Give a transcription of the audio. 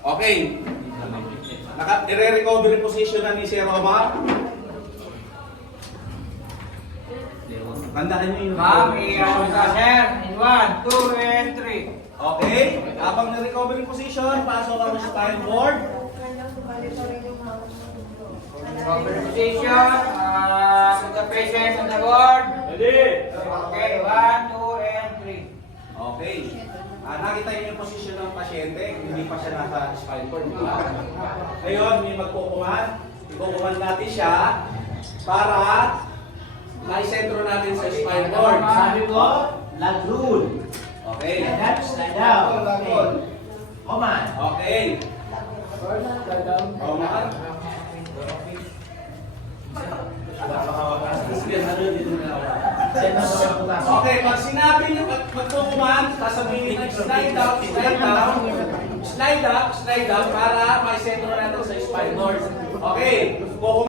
Okay. I-recovery position na ni Sir Omar. Tandaan niyo yun. Ma'am, i-ano ka, sir? In 1, 2, and 3. Okay. Habang na-recovery position, pasok ang spine board. Recovery position. Put the patient on the board. Ready? Okay, 1, 2, and 3. Okay. Nakita niyo yung posisyon ng pasyente, hindi pa siya nasa spine board. Diba? Ngayon, may magkukuman. Ikukuman natin siya para naisentro natin sa spine board. Sabi ko, lag rule. Okay. Stand up, stand down. Okay. Command. Okay. Omar. Okay, pag sinabi niyo magkukuman, sasabihin niyo slide up, slide down, slide up, slide down para maisentro natin sa spine board. Okay.